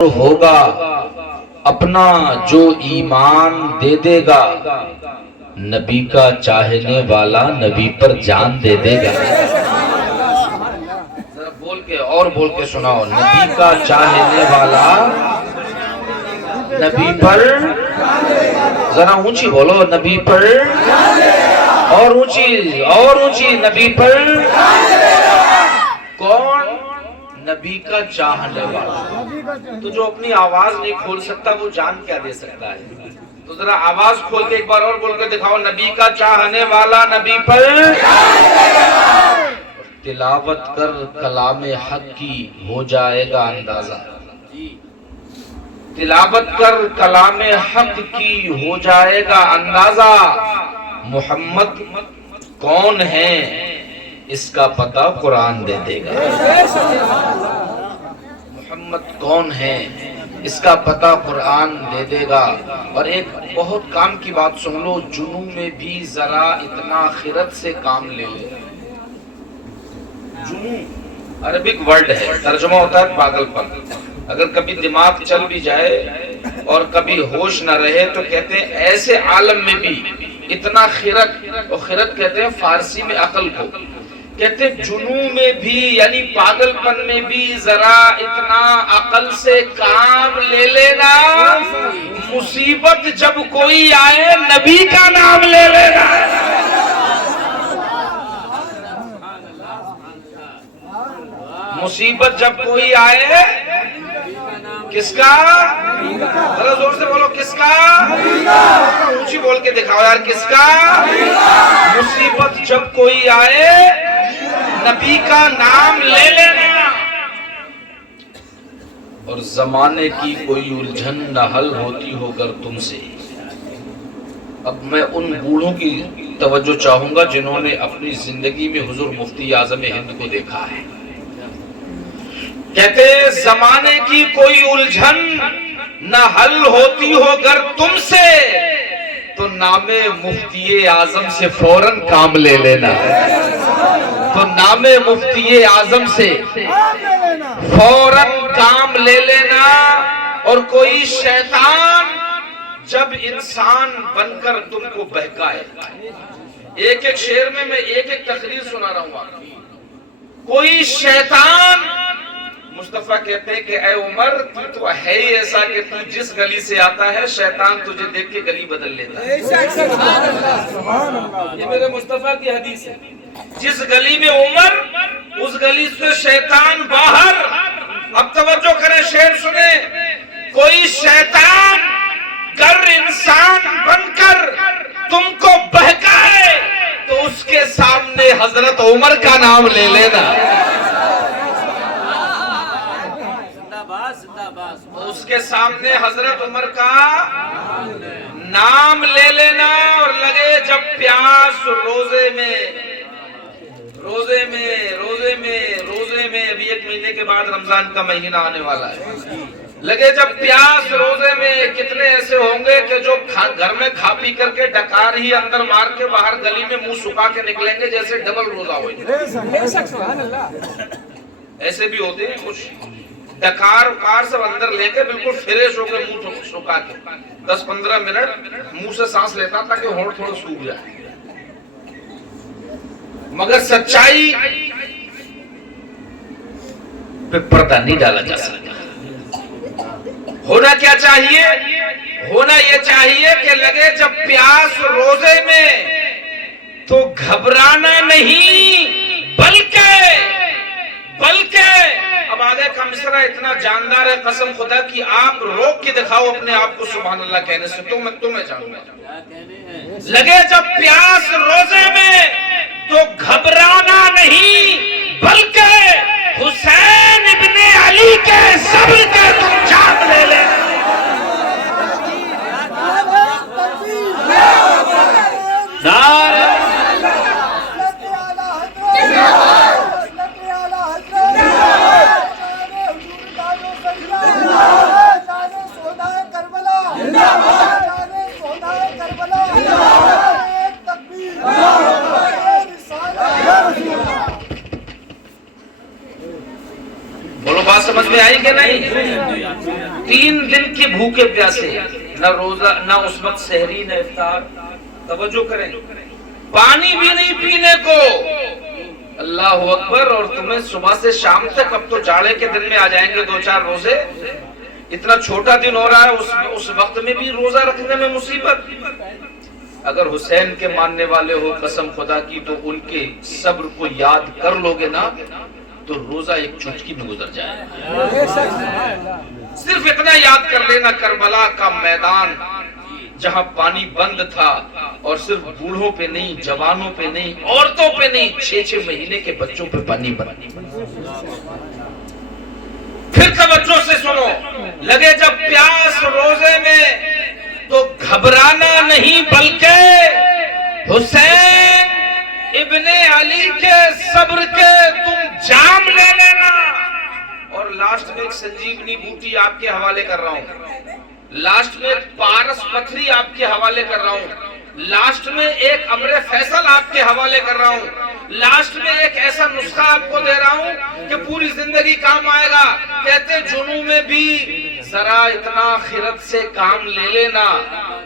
ہوگا اپنا جو ایمان دے دے گا، نبی کا چاہنے والا نبی پر جان دے دے گا۔ ذرا بول کے سناؤ، نبی کا چاہنے والا نبی پر، ذرا اونچی بولو، نبی پر، اور اونچی نبی پر۔ کون؟ نبی کا چاہنے والا۔ تو جو اپنی آواز نہیں کھول سکتا وہ جان کیا دے سکتا ہے؟ تو ذرا آواز کھول کے ایک بار اور بول کے دکھاؤ، نبی کا چاہنے والا نبی پر۔ تلاوت کر کلام حق کی ہو جائے گا اندازہ، تلاوت کر کلام حق کی ہو جائے گا اندازہ۔ محمد کون ہے اس کا پتہ قرآن دے دے گا۔ محمد کون ہے اس کا پتہ قرآن دے دے گا۔ اور ایک بہت کام کی بات سن لو، جنوں میں بھی ذرا اتنا خرد سے کام لے لے۔ جنوں عربک ورڈ ہے، ترجمہ ہوتا ہے پاگل پن۔ اگر کبھی دماغ چل بھی جائے اور کبھی ہوش نہ رہے تو کہتے ہیں ایسے عالم میں بھی اتنا خرد، اور خرد کہتے ہیں فارسی میں عقل کو، کہتے ہیں جنوں میں بھی یعنی پاگل پن میں بھی ذرا اتنا عقل سے کام لے لینا، مصیبت جب کوئی آئے نبی کا نام لے لینا۔ مصیبت جب کوئی آئے کس کا؟ ذرا زور سے بولو، کس کا؟ اونچی بول کے دکھاؤ یار، کس کا؟ مصیبت جب کوئی آئے نبی کا نام لے لینا۔ اور زمانے کی کوئی الجھن نہ حل ہوتی ہو گر تم سے۔ اب میں ان بوڑھوں کی توجہ چاہوں گا جنہوں نے اپنی زندگی میں حضور مفتی اعظم ہند کو دیکھا ہے۔ کہتے زمانے کی کوئی الجھن نہ حل ہوتی ہو گر تم سے، تو نام مفتی اعظم سے فوراً کام لے لینا۔ تو نام مفتی اعظم سے فوراً کام لے لینا۔ اور کوئی شیطان جب انسان بن کر تم کو بہکائے، ایک ایک شعر میں ایک ایک تقریر سنا رہا ہوں۔ کوئی شیطان، مصطفیٰ کہتے ہیں کہ اے عمر تو ہے ہی ایسا کہ تو جس گلی سے آتا ہے شیطان تجھے دیکھ کے گلی بدل لیتا ہے۔ یہ میرے مصطفیٰ کی حدیث ہے۔ جس گلی میں عمر، اس گلی سے شیطان باہر۔ اب توجہ کریں، شعر سنیں۔ کوئی شیطان گر انسان بن کر تم کو بہکائے تو اس کے سامنے حضرت عمر کا نام لے لینا۔ اس کے سامنے حضرت عمر کا نام لے لینا۔ اور لگے جب پیاس روزے میں ابھی 1 مہینے کے بعد رمضان کا مہینہ آنے والا ہے، لگے جب پیاس روزے میں، کتنے ایسے ہوں گے کہ جو گھر میں کھا پی کر کے ڈکار ہی اندر مار کے باہر گلی میں منہ سکھا کے نکلیں گے جیسے ڈبل روزہ ہو جائے۔ ایسے بھی ہوتے ہیں کچھ، ڈکار سب اندر لے کے بالکل فریش ہو کے منہ سکھا کے 10-15 منٹ منہ سے سانس لیتا تاکہ ہونٹ تھوڑا سوکھ جائے۔ مگر سچائی پہ پردہ نہیں ڈالا جا سکتا۔ ہونا کیا چاہیے؟ ہونا یہ چاہیے کہ لگے جب پیاس روزے میں تو گھبرانا نہیں، بلکہ اب آگے کا مصرع اتنا جاندار ہے، قسم خدا کی آپ روک کے دکھاؤ اپنے آپ کو سبحان اللہ کہنے سے تو میں تمہیں جانوں گا۔ لگے جب پیاس روزے میں تو گھبرانا نہیں، بلکہ حسین ابن علی کے صبر کے تم جان لے لے۔ بولو بات سمجھ میں آئی کہ نہیں؟ 3 دن کے بھوکے پیاسے، نہ روزہ، نہ اس وقت سحری نہ افطار. توجہ کریں، پانی بھی نہیں پینے کو. اللہ اکبر. اور تمہیں صبح سے شام تک، اب تو جاڑے کے دن میں آ جائیں گے 2-4 روزے، اتنا چھوٹا دن ہو رہا ہے، اس وقت میں بھی روزہ رکھنے میں مصیبت. اگر حسین کے ماننے والے ہو قسم خدا کی تو ان کے صبر کو یاد کر لو گے نا تو روزہ ایک چٹکی میں گزر جائے. صرف اتنا یاد کر لینا، کربلا کا میدان جہاں پانی بند تھا، اور صرف بوڑھوں پہ نہیں، جوانوں پہ نہیں، عورتوں پہ نہیں، 6-6 مہینے کے بچوں پہ پانی بند. پھر توجہ سے سنو، لگے جب پیاس روزے میں تو گھبرانا نہیں بلکہ حسین ابن علی کے صبر کے تم جام لے لینا. اور لاسٹ میں ایک سنجیونی بوٹی آپ کے حوالے کر رہا ہوں، لاسٹ میں ایک پارس پتھری آپ کے حوالے کر رہا ہوں، لاسٹ میں ایک امر فیصل آپ کے حوالے کر رہا ہوں، لاسٹ میں ایک ایسا نسخہ آپ کو دے رہا ہوں کہ پوری زندگی کام آئے گا. کہتے جنوں میں بھی ذرا اتنا خیرت سے کام لے لینا،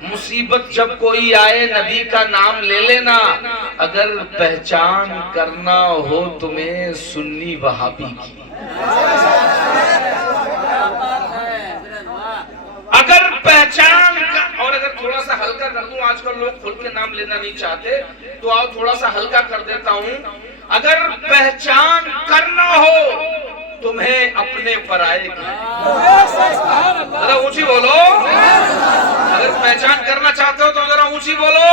مصیبت جب کوئی آئے نبی کا نام لے لینا. اگر پہچان کرنا ہو تمہیں سنی وہابی کی، اگر پہچان اور اگر تھوڑا سا ہلکا کر دوں، آج کل لوگ کھل کے نام لینا نہیں چاہتے تو آؤ تھوڑا سا ہلکا کر دیتا ہوں. اگر پہچان کرنا ہو تمہیں اپنے پرائے کی، ذرا اونچی بولو. اگر پہچان کرنا چاہتے ہو تو ذرا اونچی بولو.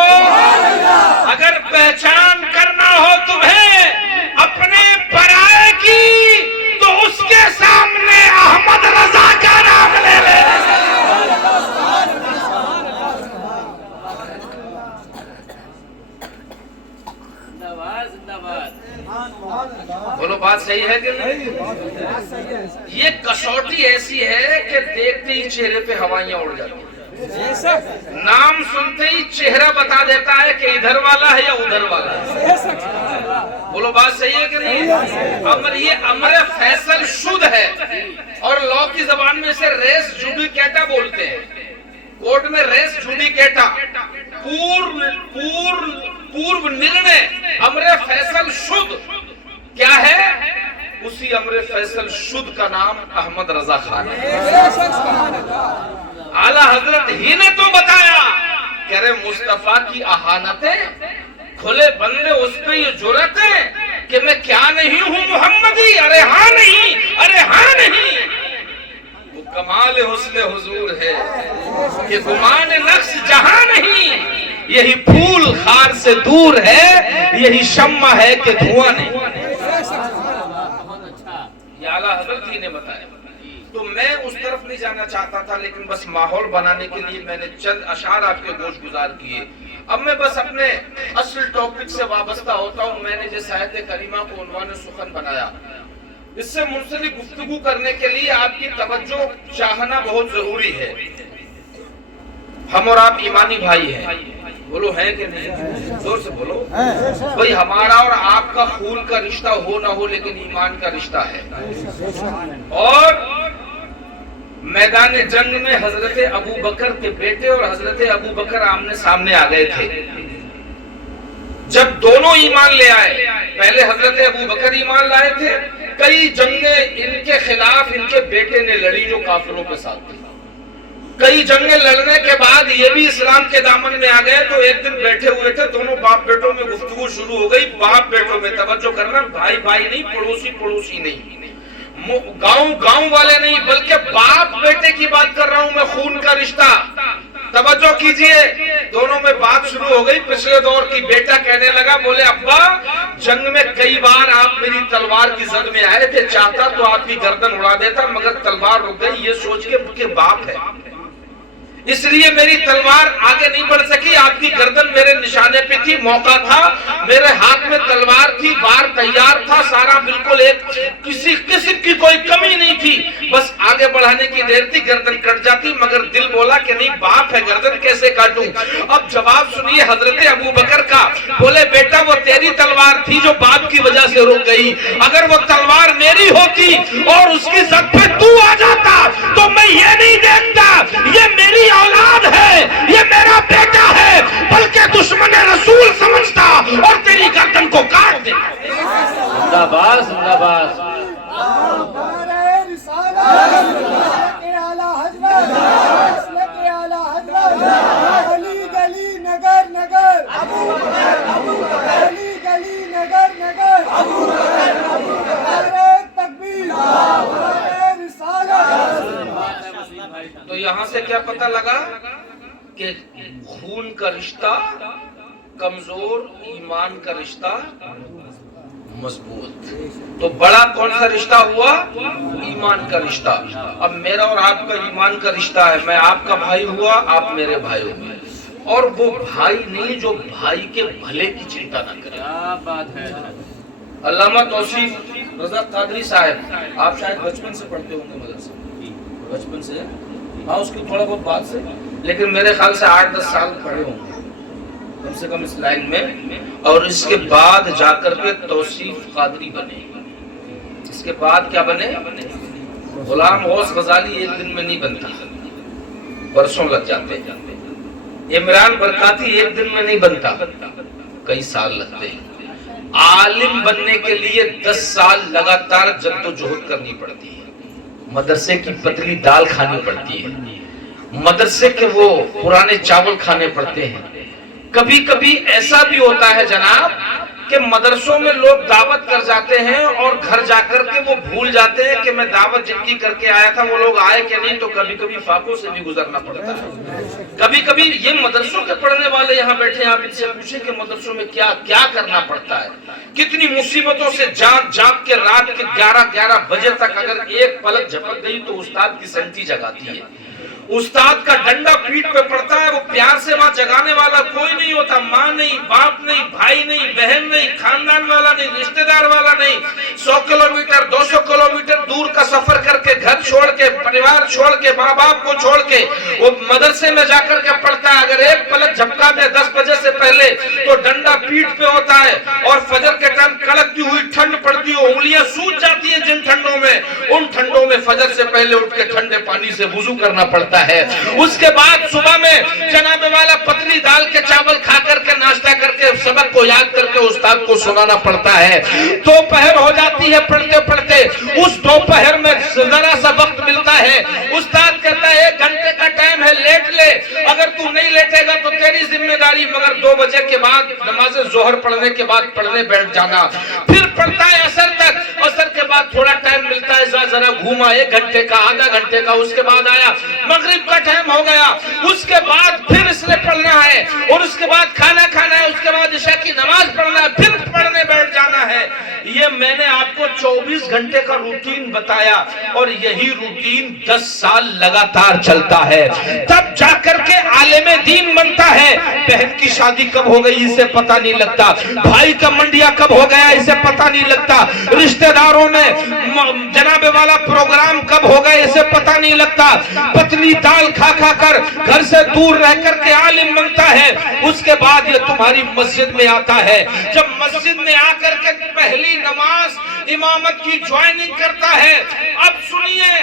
اگر پہچان کرنا ہو تمہیں اپنے پرائے کی تو اس کے سامنے احمد رضا کا نام لے لے. بولو بات صحیح ہے کہ نہیں؟ یہ کسوٹی ایسی ہے کہ دیکھتے ہی چہرے پہ ہوائیاں اڑ جاتی ہیں، نام سنتے ہی چہرہ بتا دیتا ہے کہ ادھر والا ہے یا ادھر والا ہے. بولو بات صحیح ہے کہ نہیں؟ یہ امر فیصل شد ہے، اور لا کی زبان میں اسے ریس جوڈیکیٹا بولتے ہیں. کورٹ میں ریس جوڈیکیٹا، پورو نرنے، امر فیصل شد کیا ہے؟ اسی امر فیصل شد کا نام احمد رضا خان ہے. اعلیٰ حضرت ہی نے تو بتایا کہ ارے مصطفیٰ کی اہانتیں، کھلے بندے اس پہ یہ جرأتیں کہ میں کیا نہیں ہوں محمدی. ارے ہاں نہیں، ارے ہاں نہیں. وہ کمال حسن حضور ہے کہ گمان نقص جہاں نہیں. یہی پھول خار سے دور ہے، یہی شمع ہے کہ دھواں نہیں. یہ اعلیٰ حضرت ہی نے بتایا. تو میں اس طرف نہیں جانا چاہتا تھا، لیکن بس ماحول بنانے کے لیے میں نے چند اشعار آپ کے گوش گزار کیے. اب میں بس اپنے اصل ٹاپک سے وابستہ ہوتا ہوں. میں نے جس آیت کریمہ کو عنوان سخن بنایا، اس سے منسلک گفتگو کرنے کے لیے آپ کی توجہ چاہنا بہت ضروری ہے. ہم اور آپ ایمانی بھائی ہیں، بولو ہے کہ نہیں؟ زور سے بولو. بھئی ہمارا اور آپ کا خون کا رشتہ ہو نہ ہو لیکن ایمان کا رشتہ ہے. اور میدان جنگ میں حضرت ابو بکر کے بیٹے اور حضرت ابو بکر آمنے سامنے آ گئے تھے. جب دونوں ایمان لے آئے، پہلے حضرت ابو بکر ایمان لائے تھے، کئی جنگیں ان کے خلاف ان کے بیٹے نے لڑی جو کافروں کے ساتھ تھی. کئی جنگیں لڑنے کے بعد یہ بھی اسلام کے دامن میں آ گئے. تو ایک دن بیٹھے ہوئے تھے، دونوں باپ بیٹوں میں گفتگو شروع ہو گئی. باپ بیٹوں میں، توجہ کرنا، بھائی بھائی نہیں، پڑوسی پڑوسی نہیں، گاؤں والے نہیں، بلکہ باپ بیٹے کی بات کر رہا ہوں میں، خون کا رشتہ. توجہ کیجئے، دونوں میں بات شروع ہو گئی. پچھلے دور کی بیٹا کہنے لگا، بولے ابا جنگ میں کئی بار آپ میری تلوار کی زد میں آئے تھے، چاہتا تو آپ کی گردن اڑا دیتا، مگر تلوار رک گئی یہ سوچ کے کہ باپ ہے. اس لیے میری تلوار آگے نہیں بڑھ سکی. آپ کی گردن میرے نشانے پہ تھی, موقع تھا, میرے ہاتھ میں تلوار تھی, وار تیار تھا, سارا بالکل ایک کسی قسم کی کوئی کمی نہیں تھی, بس آگے بڑھانے کی دیر تھی, گردن کٹ جاتی, مگر دل بولا کہ نہیں, باپ ہے, گردن کیسے کاٹوں. اب جواب سنیے حضرت ابو بکر کا. بولے بیٹا وہ تیری تلوار تھی جو باپ کی وجہ سے رک گئی, اگر وہ تلوار میری ہوتی اور اس کی زد پہ تو آ جاتا تو میں یہ نہیں دیکھتا یہ میری اولاد ہے, یہ میرا بیٹا ہے, بلکہ دشمن رسول سمجھتا اور تیری گردن کو کاٹ دیتا. زندہ باد, زندہ باد. گلی گلی نگر نگر گلی گلی نگر نگر تکبیر تو یہاں سے کیا پتہ لگا کہ خون کا رشتہ کمزور, ایمان کا رشتہ مضبوط. تو بڑا کون سا رشتہ ہوا؟ ایمان کا رشتہ. اب میرا اور آپ کا ایمان کا رشتہ ہے, میں آپ کا بھائی ہوا, آپ میرے بھائی ہوئے, اور وہ بھائی نہیں جو بھائی کے بھلے کی چنتا نہ کرے. کیا بات ہے. علامہ توصیف رضا قادری صاحب, آپ شاید بچپن سے پڑھتے ہوں گے مدرسے, بچپن سے, ہاں اس کی تھوڑا بہت بات سے, لیکن میرے خیال سے 8-10 سال پڑھے ہوں گے کم سے کم اس لائن میں, اور اس کے بعد جا کر کے توصیف قادری بنے. اس کے بعد کیا بنے؟ غلام غوث غزالی ایک دن میں نہیں بنتا, برسوں لگ جاتے. عمران برکاتی ایک دن میں نہیں بنتا, کئی سال لگتے ہیں. عالم بننے کے لیے 10 سال لگاتار جدوجہد کرنی پڑتی ہے, مدرسے کی پتلی دال کھانی پڑتی ہے, مدرسے کے وہ پرانے چاول کھانے پڑتے ہیں. کبھی کبھی ایسا بھی ہوتا ہے جناب کہ مدرسوں میں لوگ دعوت کر جاتے ہیں اور گھر جا کر کے وہ بھول جاتے ہیں کہ میں دعوت جن کی کر کے آیا تھا وہ لوگ آئے کہ نہیں, تو کبھی کبھی فاقوں سے بھی گزرنا پڑتا ہے. کبھی کبھی یہ مدرسوں کے پڑھنے والے یہاں بیٹھے ہیں, آپ ان سے پوچھیں کہ مدرسوں میں کیا کیا کرنا پڑتا ہے, کتنی مصیبتوں سے جاگ کے رات کے 11 بجے تک اگر ایک پلک جھپک گئی تو استاد کی سنٹی جگاتی ہے. استاد کا ڈنڈا پیٹ پہ پڑتا ہے, وہ پیار سے وہاں جگانے والا کوئی نہیں ہوتا, ماں نہیں, باپ نہیں, بھائی نہیں, بہن نہیں, خاندان والا نہیں, رشتہ دار والا نہیں. 100 کلومیٹر 200 کلومیٹر دور کا سفر کر کے, گھر چھوڑ کے, پریوار چھوڑ کے, ماں باپ کو چھوڑ کے وہ مدرسے میں جا کر کے پڑھتا ہے. اگر ایک پلک جھپکا دے 10 بجے سے پہلے تو ڈنڈا پیٹ پہ ہوتا ہے, اور فجر کے ٹائم کڑکتی ہوئی ٹھنڈ پڑتی ہے, انگلیاں سوج جاتی ہیں جن ٹھنڈوں میں, ان ٹھنڈوں میں فجر سے پہلے اٹھ کے ٹھنڈے پانی سے وضو کرنا پڑتا ہے. اس کے بعد صبح میں جناب والا پتلی دال کے چاول کھا کر کے ناشتہ کر کے سبق کو یاد کر کے استاد کو سنانا پڑتا ہے. دوپہر ہو جاتی ہے پڑھتے پڑھتے, اس دوپہر میں ذرا سا وقت ملتا ہے, استاد کہتا ہے 1 گھنٹے کا ٹائم ہے, لیٹ لے, اگر تو نہیں لیٹے گا تو تیری ذمہ داری, مگر 2 بجے کے بعد نماز ظہر پڑھنے کے بعد پڑھنے بیٹھ جانا. پھر پڑھتا ہے عصر تک, عصر کے بعد تھوڑا ٹائم ملتا ہے, ذرا گھوما 1 گھنٹے کا, آدھا گھنٹے کا, اس کے بعد آیا مغرب کا ٹائم ہو گیا, اس کے بعد پھر اس نے پڑھنا ہے, اور اس کے بعد کھانا کھانا ہے, اس کے بعد عشاء کی نماز پڑھنا ہے, پھر پڑھنے بیٹھ جانا ہے. یہ میں نے آپ کو 24 گھنٹے کا روٹین بتایا, اور یہی روٹین 10 سال لگاتار چلتا ہے, تب جا کر کے عالم دین بنتا ہے. بہن کی شادی کب ہو گئی اسے پتہ نہیں لگتا, بھائی کا منڈیا کب ہو گیا اسے پتہ نہیں لگتا, رشتہ داروں میں جناب والا پروگرام کب ہو گئے اسے پتہ نہیں لگتا. پتلی دال کھا کھا کر گھر سے دور رہ کر کے عالم بنتا ہے. اس کے بعد یہ تمہاری مسجد میں آتا ہے, جب مسجد میں آ کر کے پہلی نماز امامت کی جوائننگ کرتا ہے. اب سنیے,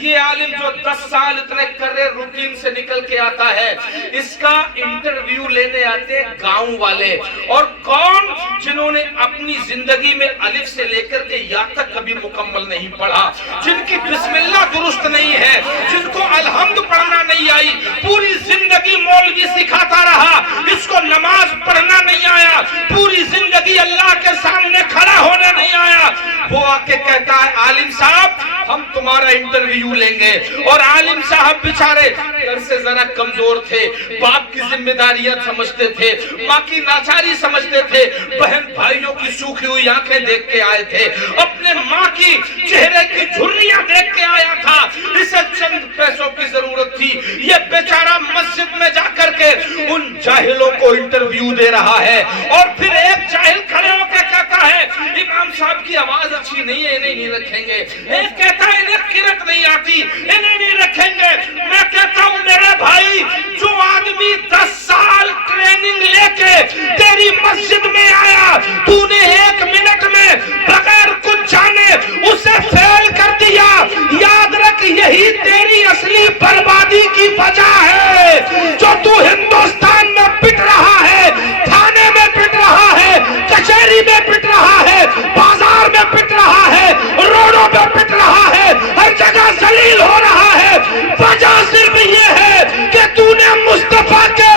یہ عالم جو 10 سال اتنے کرے روٹین سے نکل کے آتا ہے, اس کا انٹرویو لینے آتے گاؤں والے, اور کون جنہوں نے اپنی زندگی میں الف سے لے کر کے یا تک کبھی مکمل نہیں پڑھا, جن کی بسم اللہ درست نہیں ہے, جن کو الحمد پڑھنا نہیں آئی, پوری زندگی مولوی سکھاتا رہا, اس کو نماز پڑھنا نہیں آیا, پوری زندگی اللہ کے سامنے کھڑا ہونا نہیں آیا. وہ آ کے کہتا ہے عالم صاحب ہم تمہارا انٹرویو لیں گے. اور عالم صاحب بیچارے گھر سے ذرا کمزور تھے, باپ کی ذمہ داریاں سمجھتے تھے, ماں کی ناچاری سمجھتے تھے, بہن بھائیوں کی سوکھی ہوئی آنکھیں دیکھ کے آئے تھے, اپنے ماں کی چہرے کی جھریاں دیکھ کے آیا تھا. اسے چند پیسوں کی ضرورت تھی, تھی. یہ بیچارہ مسجد میں جا کر کے ان جاہلوں کو انٹرویو دے رہا ہے, اور پھر ایک جاہل کھڑے ہو کے کہتا ہے امام صاحب کی آواز اچھی نہیں ہے, انہیں نہیں رکھیں گے. ایک کہتا ہے انہیں قرات نہیں آتی, انہیں نہیں رکھیں گے. میں کہتا ہوں میرے بھائی, جو آدمی 10 سال ٹریننگ لے کے تیری مسجد میں آیا, تو نے 1 منٹ میں بغیر کچھ جانے اسے فیل کر دیا, یاد رکھ یہی تیری اصلی بربادی کی وجہ ہے. جو تو ہندوستان میں پٹ رہا ہے, تھانے میں پٹ رہا ہے, کچہری میں پٹ رہا ہے, بازار میں پٹ رہا ہے, روڈوں پہ پٹ رہا ہے, ہر جگہ ذلیل ہو رہا ہے, وجہ صرف یہ ہے کہ تو نے مصطفیٰ کے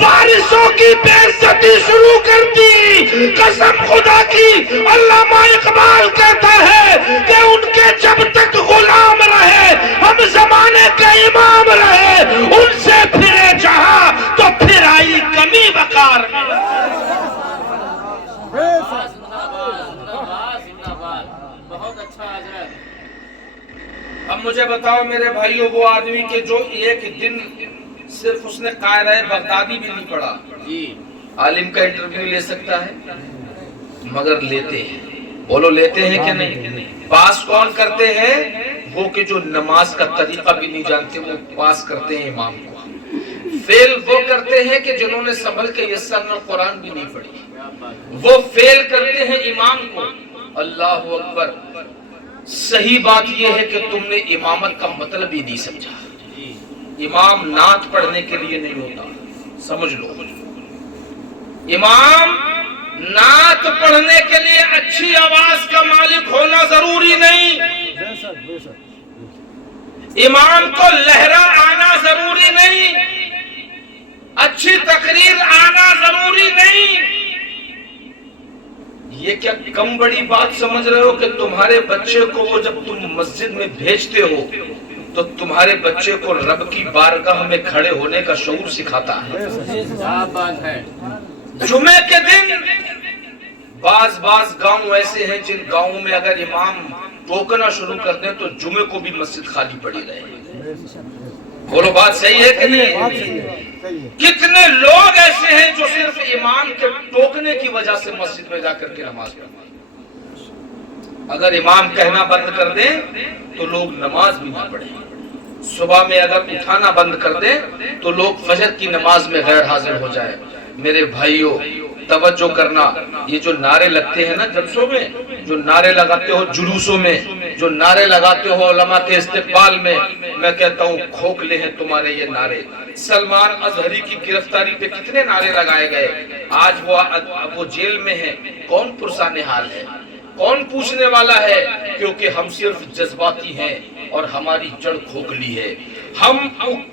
وارثوں کی بے عزتی شروع کر دی. قسم خدا کی, علامہ اقبال کہتا ہے کہ ان کے جب تک غلام رہے ہم زمانے کے امام رہے, ان سے پھرے جہاں تو پھر آئی کمی وقار میں. بہت اچھا حضرت. اب مجھے بتاؤ میرے بھائیوں, وہ آدمی کے جو ایک دن صرف اس نے قاعدہ بغدادی بھی نہیں پڑھا, جی عالم کا انٹرویو لے سکتا ہے, مگر لیتے ہیں. بولو لیتے ہیں کہ نہیں؟ پاس کون کرتے ہیں؟ وہ کہ جو نماز کا طریقہ بھی نہیں جانتے, وہ پاس کرتے ہیں امام کو. فیل وہ کرتے ہیں کہ جنہوں نے سنبھل کے یسر قرآن بھی نہیں پڑھی, وہ فیل کرتے ہیں امام کو. اللہ اکبر. صحیح بات یہ ہے کہ تم نے امامت کا مطلب ہی نہیں سمجھا. امام نعت پڑھنے کے لیے نہیں ہوتا, سمجھ لو. امام نعت پڑھنے کے لیے اچھی آواز کا مالک ہونا ضروری نہیں. امام کو لہرا آنا ضروری نہیں, اچھی تقریر آنا ضروری نہیں. یہ کیا کم بڑی بات سمجھ رہے ہو کہ تمہارے بچے کو وہ جب تم مسجد میں بھیجتے ہو تو تمہارے بچے کو رب کی بارگاہ میں کھڑے ہونے کا شعور سکھاتا ہے. جمعے کے دن بعض گاؤں ایسے ہیں جن گاؤں میں اگر امام ٹوکنا شروع کر دیں تو جمعے کو بھی مسجد خالی پڑی رہے. بولو بات صحیح ہے کہ نہیں؟ کتنے لوگ ایسے ہیں جو صرف امام کے ٹوکنے کی وجہ سے مسجد میں جا کر کے نماز پڑھتے ہیں. اگر امام کہنا بند کر دیں تو لوگ نماز بھی نہ پڑھیں. صبح میں اگر اٹھانا بند کر دیں تو لوگ فجر کی نماز میں غیر حاضر ہو جائے. میرے بھائیوں توجہ کرنا, یہ جو نعرے لگتے ہیں نا جلسوں میں, جو نعرے لگاتے ہو جلوسوں میں, جو نعرے لگاتے ہو علماء کے استقبال میں, میں کہتا ہوں کھوکھلے ہیں تمہارے یہ نعرے. سلمان اظہری کی گرفتاری پہ کتنے نعرے لگائے گئے, آج وہ جیل میں ہے, کون پرسان حال ہے, کون پوچھنے والا ہے؟ کیونکہ ہم صرف جذباتی ہیں اور ہماری جڑ کھوکھلی ہے. ہم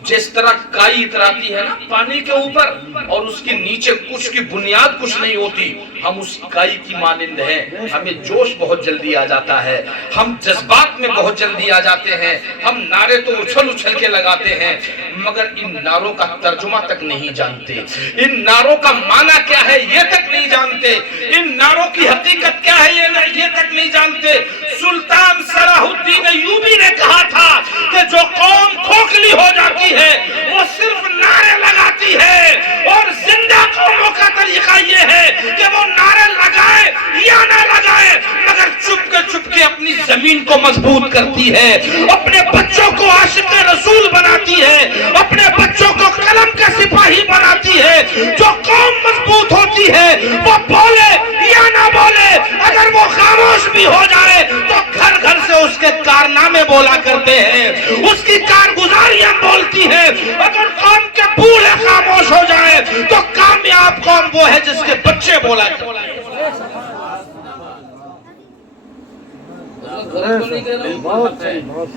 جس طرح کائی اتراتی ہے نا پانی کے اوپر اور اس کے نیچے کچھ کی بنیاد کچھ نہیں ہوتی, ہم اس کائی کی مانند ہیں. ہمیں جوش بہت جلدی آ جاتا ہے, ہم جذبات میں بہت جلدی آ جاتے ہیں, ہم نعرے تو اچھل کے لگاتے ہیں مگر ان نعروں کا ترجمہ تک نہیں جانتے, ان نعروں کا معنی کیا ہے یہ تک نہیں جانتے, ان نعروں کی حقیقت کیا ہے یہ تک نہیں جانتے. سلطان صلاح الدین ایوبی نے کہا تھا کہ جو قوم کھوکھلی ہو جاتی ہے وہ صرف نعرے لگاتی ہے, اور زندہ قوموں کا طریقہ یہ ہے کہ وہ نعرے لگائے یا نہ لگائے مگر چپ کے اپنی زمین کو مضبوط کرتی ہے, اپنے بچوں کو عاشق رسول بناتی ہے, اپنے بچوں کو قلم کا سپاہی بناتی ہے. جو قوم مضبوط ہوتی ہے وہ بولے یا نہ بولے, اگر وہ خاموش بھی ہو جائے تو گھر سے اس کے کارنامے بولا کرتے ہیں, اس کی کارگزاریاں بولتی ہیں. اگر قوم کے بوڑھے خاموش ہو جائے تو کامیاب قوم وہ ہے جس کے بچے بولا کرتے ہیں.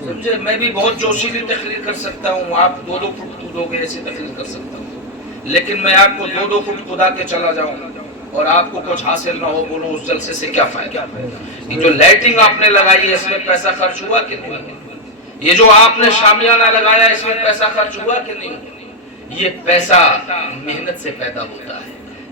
سمجھے, میں بھی بہت جوشیلی تقریر کر سکتا ہوں, آپ 2 فٹ کودو گے ایسی تقریر کر سکتا ہوں, لیکن میں آپ کو 2 فٹ خدا کے چلا جاؤں اور آپ کو کچھ حاصل نہ ہو, بولو اس جلسے سے کیا فائدہ؟ یہ جو لائٹنگ آپ نے لگائی ہے اس میں پیسہ خرچ ہوا کہ نہیں؟ یہ جو آپ نے شامیانہ لگایا اس میں پیسہ خرچ ہوا کہ نہیں؟ یہ پیسہ محنت سے پیدا ہوتا ہے.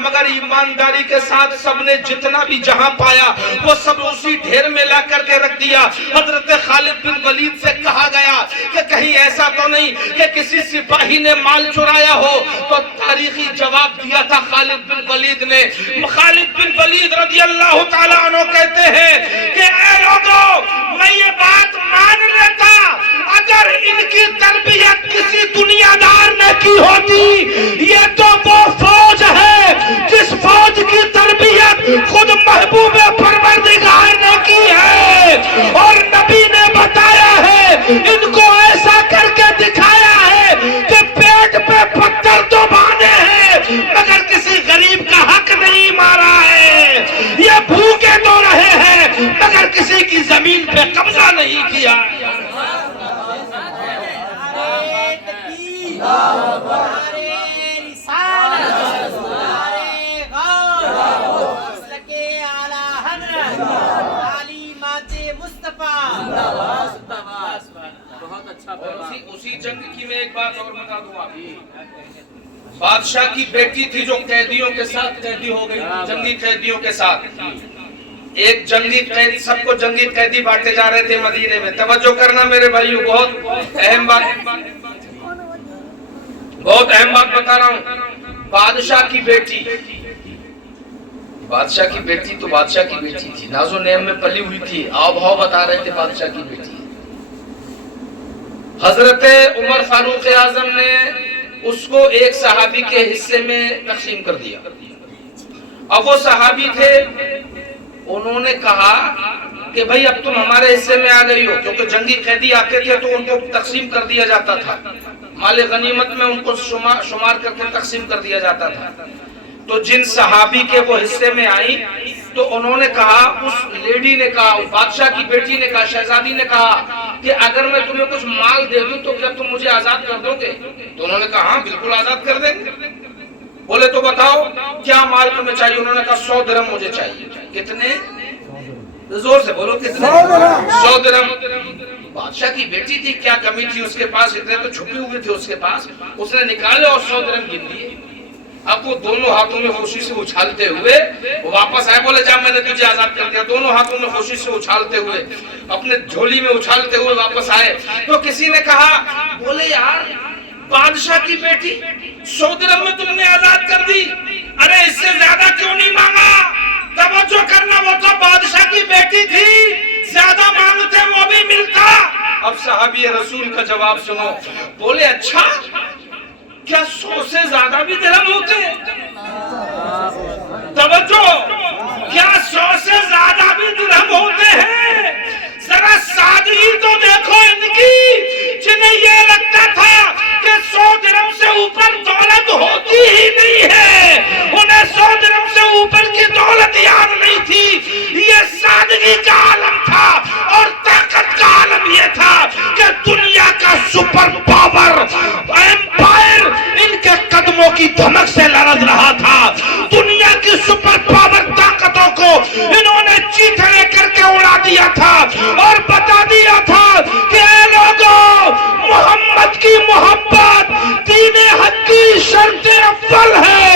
مگر ایمانداری کے ساتھ سب نے جتنا بھی جہاں پایا وہ سب اسی ڈھیر میں لا کر کے رکھ دیا۔ حضرت خالد بن ولید سے کہا گیا کہ کہیں ایسا تو نہیں کہ کسی سپاہی نے مال چرایا ہو، تو تاریخی جواب دیا تھا خالد بن ولید نے۔ خالد بن ولید رضی اللہ تعالیٰ عنہ کہتے ہیں کہ اے لوگوں، میں یہ بات مان لیتا اگر ان کی تربیت کسی دنیا دار نے کی ہوتی۔ یہ تو وہ فوج ہے جس فوج کی تربیت خود محبوب پروردگار نے کی ہے، اور نبی نے بتایا ہے، ان کو ایسا کر کے دکھایا ہے کہ پیٹ پہ پتھر تو باندھے ہیں مگر کسی غریب کا حق نہیں مارا ہے، یہ بھوکے تو رہے ہیں مگر کسی کی زمین پہ قبضہ نہیں کیا۔ اسی جنگ کی میں ایک بات اور بتا دوں آپ کو۔ بادشاہ کی بیٹی تھی جو قیدیوں کے ساتھ قیدی ہو گئی تھی، جنگی قیدیوں کے ساتھ۔ ایک جنگی قید، سب کو جنگی قیدی بانٹے جا رہے تھے مدینے میں۔ توجہ کرنا میرے بھائیو، بہت اہم بات بتا رہا ہوں۔ بادشاہ کی بیٹی، بادشاہ کی بیٹی تو بادشاہ کی بیٹی تھی، ناز و نعم میں پلی ہوئی تھی، آؤ بھاؤ بتا رہے تھے بادشاہ کی بیٹی۔ حضرت عمر فاروق اعظم نے اس کو ایک صحابی کے حصے میں تقسیم کر دیا۔ اب وہ صحابی تھے، انہوں نے کہا کہ بھائی اب تم ہمارے حصے میں آ گئی ہو، کیونکہ جنگی قیدی آتے تھے تو ان کو تقسیم کر دیا جاتا تھا، مال غنیمت میں ان کو شمار کر کے تقسیم کر دیا جاتا تھا۔ تو جن صحابی کے وہ حصے میں آئی تو انہوں نے کہا، اس لیڈی نے کہا، اس بادشاہ کی بیٹی نے کہا، شہزادی نے کہا کہ اگر میں تمہیں کچھ مال دے دوں تو کیا تم مجھے آزاد کر دو گے؟ تو انہوں نے کہا ہاں بالکل آزاد کر دیں گے۔ بولے تو بتاؤ کیا مال تمہیں چاہیے؟ انہوں نے کہا 100 درہم مجھے چاہیے۔ کتنے؟ زور سے بولو کتنے؟ 100 درہم۔ بادشاہ کی بیٹی تھی، کیا کمی تھی اس کے پاس؟ اتنے تو چھپے ہوئے تھے اس کے پاس، اس نے نکالے اور 100 درہم گن لیے۔ اب وہ دونوں ہاتھوں میں خوشی سے اچھالتے ہوئے واپس آئے، بولے جا میں نے تجھے آزاد کر دیا۔ دونوں ہاتھوں میں خوشی سے اچھالتے ہوئے اپنے جھولی میں اچھالتے ہوئے واپس آئے تو کسی نے کہا، بولے یار بادشاہ کی بیٹی 100 درہم میں تم نے آزاد کر دی، ارے اس سے زیادہ کیوں نہیں مانگا؟ توجہ کرنا، وہ تو بادشاہ کی بیٹی تھی، زیادہ مانگتے وہ بھی ملتا۔ اب صحابی رسول کا جواب سنو، بولے اچھا کیا 100 سے زیادہ بھی درہم ہوتے ہیں؟ توجہ، کیا 100 سے زیادہ بھی درہم ہوتے ہیں؟ ذرا سادگی تو دیکھو ان کی، جنہیں یہ لگتا تھا کہ 100 درہم سے اوپر دولت ہوتی ہی نہیں ہے، انہیں 100 درہم سے اوپر کی دولت یاد نہیں تھی۔ یہ سادگی کا عالم تھا اور طاقت کا عالم یہ تھا کہ دنیا کا سپر پاور ایمپائر ان کے قدموں کی دھمک سے لرز رہا تھا۔ دنیا کی سپر پاور طاقتوں کو انہوں نے چیتڑے کر کے اڑا دیا تھا اور بتا دیا تھا کہ اے لوگوں، محمد کی محبت دین حق کی شرط اول ہے،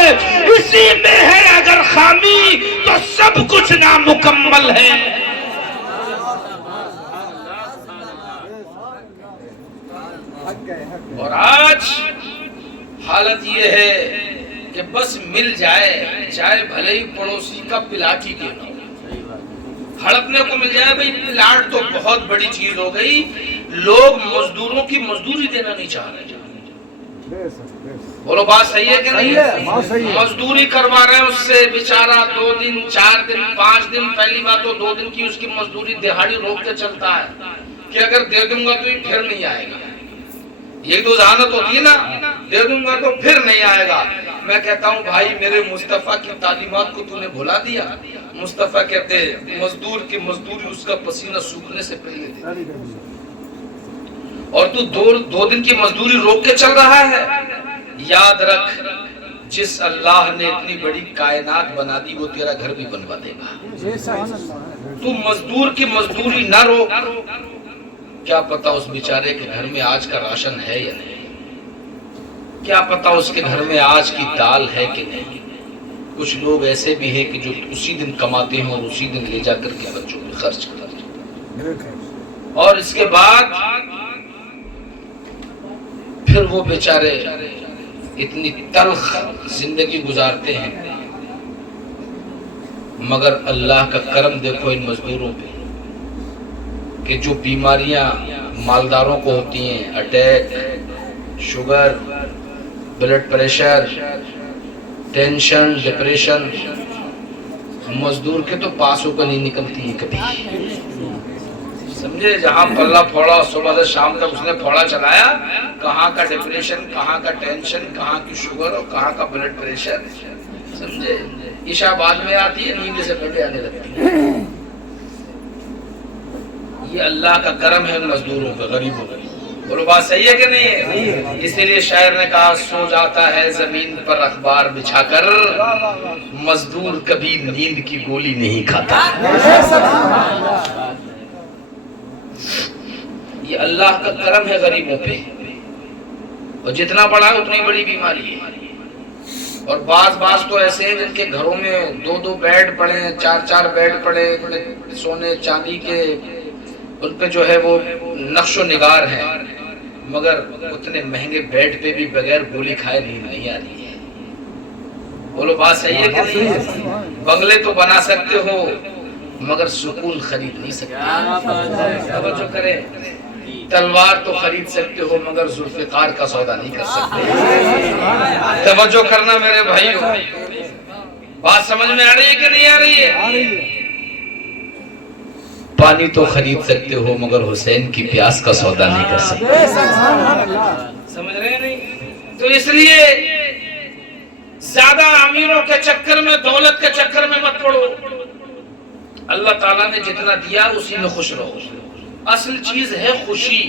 اسی میں ہے اگر خامی تو سب کچھ نامکمل ہے۔ اور آج حالت یہ ہے کہ بس مل جائے، چاہے بھلے ہی پڑوسی کا پلاٹ ہی کیوں نہ ہو، ہڑپنے کو مل جائے۔ بھئی پلاٹ تو بہت بڑی چیز ہو گئی، لوگ مزدوروں کی مزدوری دینا نہیں چاہ رہے۔ بولو بات صحیح ہے کہ نہیں؟ مزدوری کروا رہے ہیں اس سے، بیچارہ 2 دن 4 دن 5 دن، پہلی بات تو 2 دن کی اس کی مزدوری دہاڑی روک کے چلتا ہے کہ اگر دے دوں گا تو یہ پھر نہیں آئے گا۔ یہ تو ذہانت ہوتی ہے نا، دے دوں گا تو پھر نہیں آئے گا۔ میں کہتا ہوں بھائی میرے مصطفیٰ کی تعلیمات کو تو نے بھلا دیا۔ مصطفیٰ کہتے ہیں مزدور کی مزدوری اس کا پسینہ سوکھنے سے پہلے دے، اور تو 2 دن کی مزدوری روک کے چل رہا ہے۔ یاد رکھ، جس اللہ نے اتنی بڑی کائنات بنا دی وہ تیرا گھر بھی بنوا دے گا۔ تو مزدور کی مزدوری نہ روک، کیا پتا اس بیچارے کے گھر میں آج کا راشن ہے یا نہیں، کیا پتا اس کے گھر میں آج کی دال ہے کہ نہیں۔ کچھ لوگ ایسے بھی ہیں کہ جو اسی دن کماتے ہیں اور اسی دن لے جا کر کے بچوں میں خرچ کرتے ہیں، اور اس کے بعد پھر وہ بیچارے اتنی تلخ زندگی گزارتے ہیں. مگر اللہ کا کرم دیکھو ان مزدوروں پہ کہ جو بیماریاں مالداروں کو ہوتی ہیں، attack, sugar, blood pressure, tension, depression, مزدور کے تو پاس ہو کر نہیں نکلتی ہے کبھی. سمجھے؟ جہاں پلہ پھوڑا صبح سے شام تک اس نے پھوڑا چلایا، کہاں کا ڈپریشن، کہاں کا ٹینشن، کہاں کی شوگر اور کہاں کا بلڈ پریشر. سمجھے؟ عشاء بعد میں آتی ہے، نیند سے پہلے آنے لگتی ہے. یہ اللہ کا کرم ہے مزدوروں پہ، غریبوں پہ. بولو بات صحیح ہے کہ نہیں ہے؟ اسی لیے شاعر نے کہا سو جاتا ہے زمین پر اخبار بچھا کر، مزدور کبھی نیند کی گولی نہیں کھاتا. یہ اللہ کا کرم ہے غریبوں پہ، اور جتنا بڑا ہے اتنی بڑی بیماری ہے. اور بعض تو ایسے ہیں جن کے گھروں میں 2 بیڈ پڑے ہیں، 4 بیڈ پڑے، سونے چاندی کے، ان پہ جو ہے وہ نقش و نگار ہیں، مگر اتنے مہنگے بیڈ پہ بھی بغیر گولی کھائے نیند نہیں آ رہی ہے. بولو بات صحیح ہے کہ نہیں؟ بنگلے تو بنا سکتے ہو مگر سکون خرید نہیں سکتے. توجہ کریں، تلوار تو خرید سکتے ہو مگر ذوالفقار کا سودا نہیں کر سکتے. توجہ کرنا میرے بھائیو، بات سمجھ میں آ رہی ہے کہ نہیں آ رہی ہے؟ پانی تو خرید سکتے ہو مگر حسین کی پیاس کا سودا نہیں کر سکتے. سمجھ رہے ہیں نہیں؟ تو اس لیے زیادہ امیروں کے چکر میں، دولت کے چکر میں مت پڑو. اللہ تعالیٰ نے جتنا دیا اسی میں خوش رہو. اصل چیز ہے خوشی،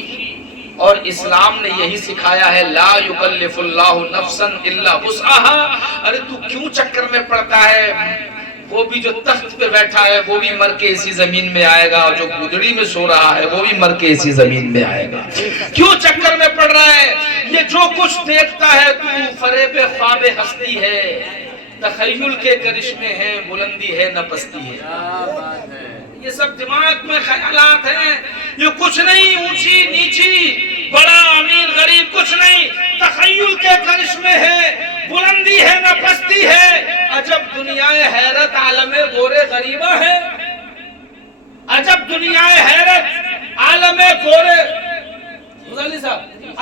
اور اسلام نے یہی سکھایا ہے، لا یکلف اللہ نفسا الا وسعها. ارے تو کیوں چکر میں پڑتا ہے؟ وہ بھی جو تخت پہ بیٹھا ہے وہ بھی مر کے اسی زمین میں آئے گا، اور جو گودڑی میں سو رہا ہے وہ بھی مر کے اسی زمین میں آئے گا. کیوں چکر میں پڑ رہا ہے؟ یہ جو کچھ دیکھتا ہے تو فریب خواب ہستی ہے، تخیل کے کرشمے ہیں، بلندی ہے نہ پستی ہے. یہ سب دماغ میں خیالات ہیں، یہ کچھ نہیں، اونچی نیچی، بڑا امیر غریب کچھ نہیں، تخیل کے کرشمے ہیں، بلندی ہے نہ پستی ہے. عجب دنیا حیرت عالم گورے غریبہ ہے، عجب دنیا حیرت عالم گورے،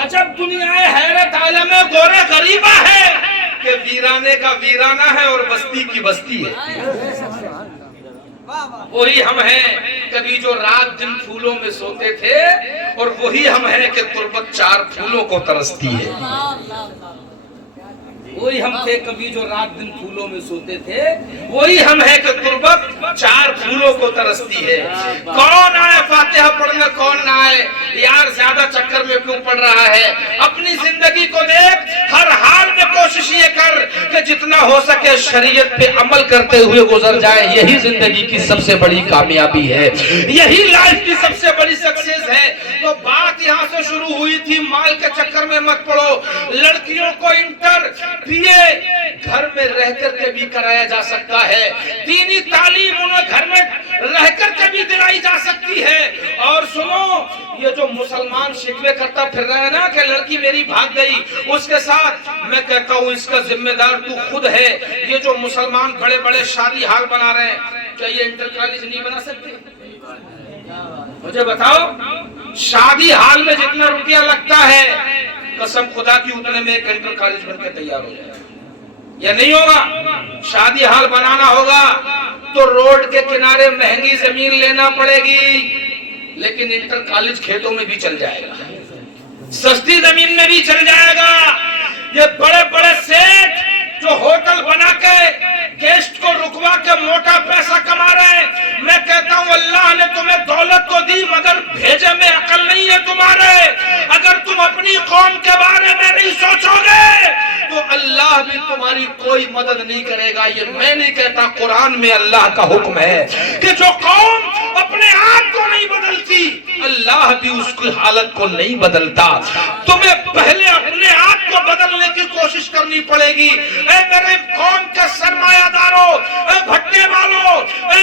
عجب دنیا حیرت عالم گورے غریبہ ہے کہ ویرانے کا ویرانہ ہے اور بستی کی بستی ہے. وہی ہم ہیں کبھی جو رات دن پھولوں میں سوتے تھے، اور وہی ہم ہیں کہ تربت 4 پھولوں کو ترستی ہے. وہی ہم تھے کبھی جو رات دن پھولوں میں سوتے تھے، وہی ہم ہیں کہ تربت 4 پھولوں کو ترستی ہے. کون آئے فاتحہ پڑھنے، کون نہ آئے. یار زیادہ چکر میں کیوں پڑ رہا ہے؟ اپنی زندگی کو دیکھ، ہر حال میں کوشش یہ کر کہ جتنا ہو سکے شریعت پہ عمل کرتے ہوئے گزر جائے. یہی زندگی کی سب سے بڑی کامیابی ہے، یہی لائف کی سب سے بڑی سکسیس ہے. تو بات یہاں سے شروع ہوئی تھی، مال کے چکر میں مت پڑو. لڑکیوں کو انٹر بی اے گھر میں رہ کر کے بھی کرایا جا سکتا ہے، دینی تعلیم انہیں گھر میں رہ کر کے بھی دلائی جا سکتی ہے. اور سنو، یہ جو مسلمان شکوے کرتا پھر رہا ہے نا کہ لڑکی میری بھاگ گئی، اس کے ساتھ میں کہتا ہوں اس کا ذمہ دار تو خود ہے. یہ جو مسلمان بڑے بڑے شادی ہال بنا رہے ہیں، کیا یہ انٹر کالج نہیں بنا سکتے؟ مجھے بتاؤ، شادی ہال میں جتنا روپیہ لگتا ہے، قسم خدا کی اتنے میں ایک انٹر کالج بن کے تیار ہو جائے. یا نہیں ہوگا؟ شادی ہال بنانا ہوگا تو روڈ کے کنارے مہنگی زمین لینا پڑے گی، لیکن انٹر کالج کھیتوں میں بھی چل جائے گا، سستی زمین میں بھی چل جائے گا. یہ بڑے بڑے سیٹ جو ہوٹل بنا کے گیسٹ کو رکوا کے موٹا پیسہ کما رہے ہیں، میں کہتا ہوں اللہ نے تمہیں دولت تو دی مگر بھیجے میں عقل نہیں ہے تمہارے. اگر تم اپنی قوم کے بارے میں نہیں سوچو گے تو اللہ بھی تمہاری کوئی مدد نہیں کرے گا. یہ میں نہیں کہتا, قرآن میں اللہ کا حکم ہے کہ جو قوم اپنے آپ کو نہیں بدلتی اللہ بھی اس کی حالت کو نہیں بدلتا. تمہیں پہلے اپنے آپ کو بدلنے کی کوشش کرنی پڑے گی. اے میرے قوم کے سرمایہ داروں, اے بھٹے والوں, اے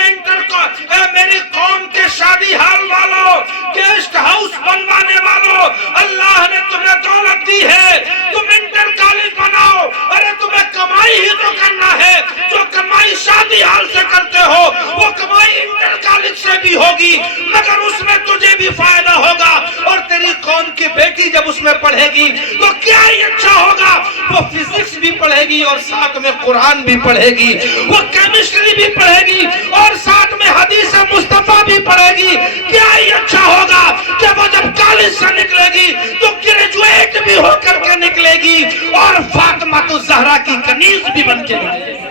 میری قوم کے شادی ہال والوں, گیسٹ ہاؤس بنوانے والوں, اللہ نے تمہیں دولت دی ہے, تم انٹر کالج بناؤ. ارے تمہیں کمائی ہی تو کرنا ہے. جو کمائی شادی ہال سے کرتے ہو وہ کمائی انٹر کالج سے بھی ہوگی, مگر اس میں تجھے بھی فائدہ ہوگا. اور تیری قوم کی بیٹی جب اس میں پڑھے گی تو کیا ہی اچھا ہوگا. وہ فزکس بھی پڑھے گی اور ساتھ میں قرآن بھی پڑھے گی, وہ کیمسٹری بھی پڑھے گی اور ساتھ میں حدیث مصطفیٰ بھی پڑھے گی. کیا ہی اچھا ہوگا کہ وہ جب کالج سے نکلے گی تو گریجویٹ بھی ہو کر کے نکلے گی اور فاطمہ الزہرا کی کنیز بھی بن کے نکلے گی.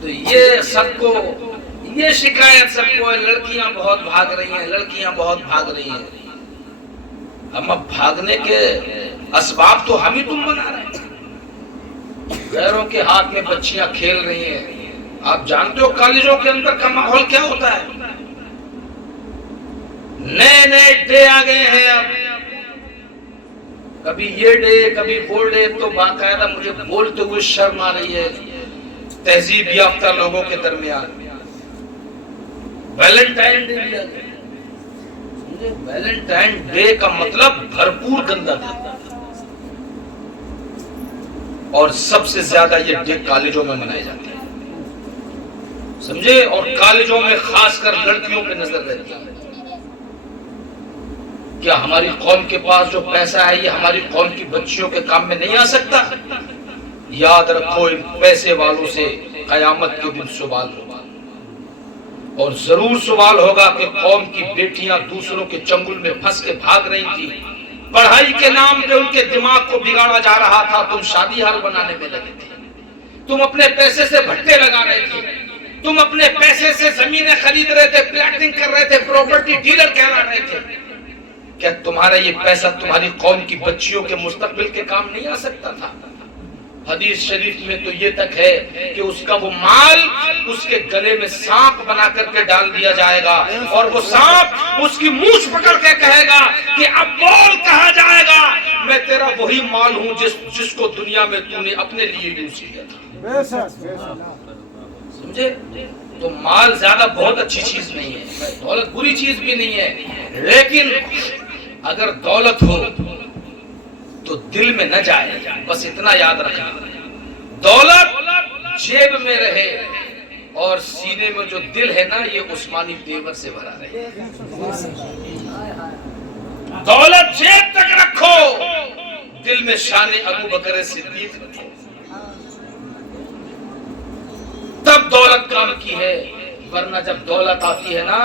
تو یہ سب کو, یہ شکایت سب کو ہے, لڑکیاں بہت بھاگ رہی ہیں, لڑکیاں بہت بھاگ رہی ہیں. ہم اب بھاگنے کے اسباب تو ہم ہی تم بنا رہے ہیں. غیروں کے ہاتھ میں بچیاں کھیل رہی ہیں. آپ جانتے ہو کالجوں کے اندر کا ماحول کیا ہوتا ہے. نئے نئے ڈے آ گئے ہیں. اب کبھی یہ ڈے کبھی وہ ڈے, تو باقاعدہ مجھے بولتے ہوئے شرم آ رہی ہے تہذیب یافتہ لوگوں کے درمیان. ویلنٹائن ڈے بھی آ گیا. ویلنٹائن ڈے کا مطلب بھرپور گندا تھا, اور سب سے زیادہ یہ ڈے کالجوں میں منائے جاتے ہیں, سمجھے. اور کالجوں میں خاص کر لڑکیوں پہ نظر رہتی ہے. کیا ہماری قوم کے پاس جو پیسہ ہے یہ ہماری قوم کی بچیوں کے کام میں نہیں آ سکتا؟ یاد رکھو, ان پیسے والوں سے قیامت کے دن سوال ہوگا, اور ضرور سوال ہوگا کہ قوم کی بیٹیاں دوسروں کے چنگل میں پھنس کے بھاگ رہی تھی, پڑھائی کے نام پہ ان کے دماغ کو بگاڑا جا رہا تھا, تم شادی ہال بنانے میں لگے تھے, تم اپنے پیسے سے بھٹے لگا رہے تھے, تم اپنے پیسے سے زمینیں خرید رہے تھے, پلاٹنگ کر رہے تھے, پراپرٹی ڈیلر کہلا رہے تھے. کیا تمہارا یہ پیسہ تمہاری قوم کی بچیوں کے مستقبل کے کام نہیں آ سکتا تھا؟ حدیث شریف میں تو یہ تک ہے کہ اس کا وہ مال اس کے گلے میں سانپ بنا کر کے ڈال دیا جائے گا, اور وہ سانپ اس کی مونچھ پکڑ کے کہے گا کہ اب بول, کہا جائے گا میں تیرا وہی مال ہوں جس کو دنیا میں تو نے اپنے لیے یوز کیا تھا. سمجھے؟ تو مال زیادہ بہت اچھی چیز نہیں ہے, دولت بری چیز بھی نہیں ہے, لیکن اگر دولت ہو تو دل میں نہ جائے. بس اتنا یاد رکھنا, دولت جیب میں رہے اور سینے میں جو دل ہے نا یہ عثمانی تیور سے بھرا رہے. دولت جیب تک رکھو, دل میں شان ابو بکر صدیق رکھو, تب دولت کام کی ہے. ورنہ جب دولت آتی ہے نا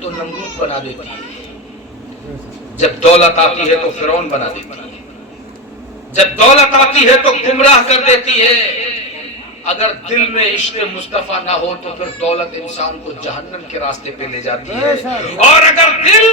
تو نمرود بنا دیتی ہے, جب دولت آتی ہے تو فرعون بنا دیتی ہے, جب دولت آتی ہے تو گمراہ کر دیتی ہے. اگر دل میں عشق مصطفیٰ نہ ہو تو پھر دولت انسان کو جہنم کے راستے پہ لے جاتی ہے, اور اگر دل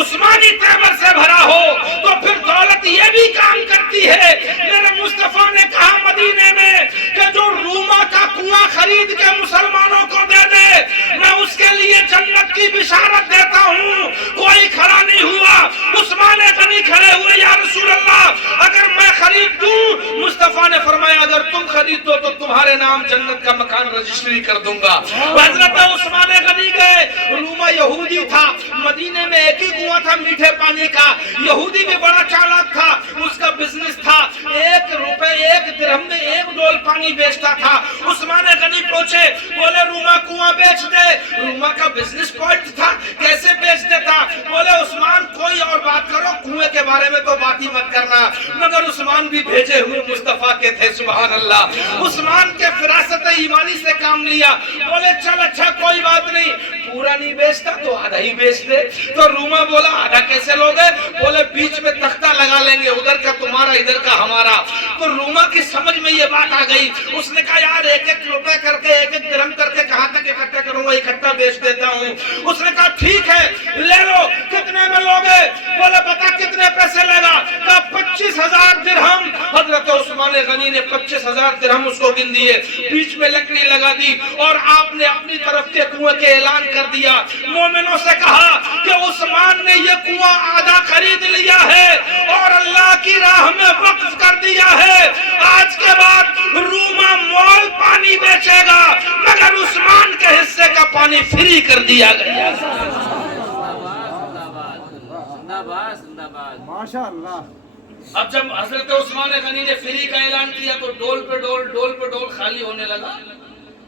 عثمانی تیور سے بھرا ہو تو پھر دولت یہ بھی کام کرتی ہے. میرے مصطفیٰ نے کہا مدینے میں کہ جو روما کا کنواں خرید کے مسلمانوں کو دے دے میں اس کے لیے جنت کی بشارت دیتا ہوں. کوئی کھڑا نہیں ہوا, عثمان غنی کھڑے ہوئے, یا رسول اللہ اگر میں خرید دوں, مصطفیٰ نے فرمایا اگر تم خرید دو تو تمہارے نام جنت کا مکان رجسٹری کر دوں گا. حضرت عثمان غنی گئے, روما یہودی تھا, مدینے میں ایک ہی کنواں تھا میٹھے پانی کا, یہودی بھی بڑا چالاک تھا, اس کا بزنس تھا, 1 روپے 1 درہم میں 1 ڈول پانی بیچتا تھا. عثمان غنی پہنچے, بولے روما کنواں بیچ دے. روما کا بزنس پوائنٹ تھا, کیسے بیچ دیتا؟ بولے عثمان کوئی اور بات کرو, کنویں کے بارے میں تو بات ہی مت کرنا. مگر عثمان بھی بھیجے ہوئے مصطفیٰ کے تھے, سبحان اللہ. عثمان کے فراست ایمانی سے کام لیا, بولے چل اچھا کوئی بات نہیں, پورا نہیں بیچتا تو آدھا ہی بیچ دے. تو روما بولا آدھا کیسے لوگے؟ بولے بیچ میں تختہ لگا لیں گے, ادھر کا تمہارا ادھر کا ہمارا. تو روما کی سمجھ میں یہ بات آ گئی, اس نے کہا یار 1-1 روپے کر کے 1-1 درہم کر کے کہاں تک اکٹھا کروں گا, اکٹھا بیچ دیتا ہوں. اس نے کہا ٹھیک ہے لے لو, کتنے کتنے میں لوگے؟ بولے بتا کتنے پیسے لے گا؟ کہا 25,000 درہم۔ حضرت عثمان غنی نے 25,000 درہم اس کو گن دیے، بیچ میں لکڑی لگا دی اور آپ نے اپنی طرف کے کنویں کے اعلان کر دیا۔ مومنوں سے کہا کہ عثمان نے یہ کنواں آدھا خرید لیا ہے اور اللہ کی راہ میں وقف کر دیا ہے، آج کے بعد روما مول پانی بیچے گا مگر عثمان کے حصے کا پانی فری کر دیا گیا۔ ماشاءاللہ۔ اب جب حضرت عثمان غنی نے فری کا اعلان کیا تو ڈول پہ ڈول خالی ہونے لگا۔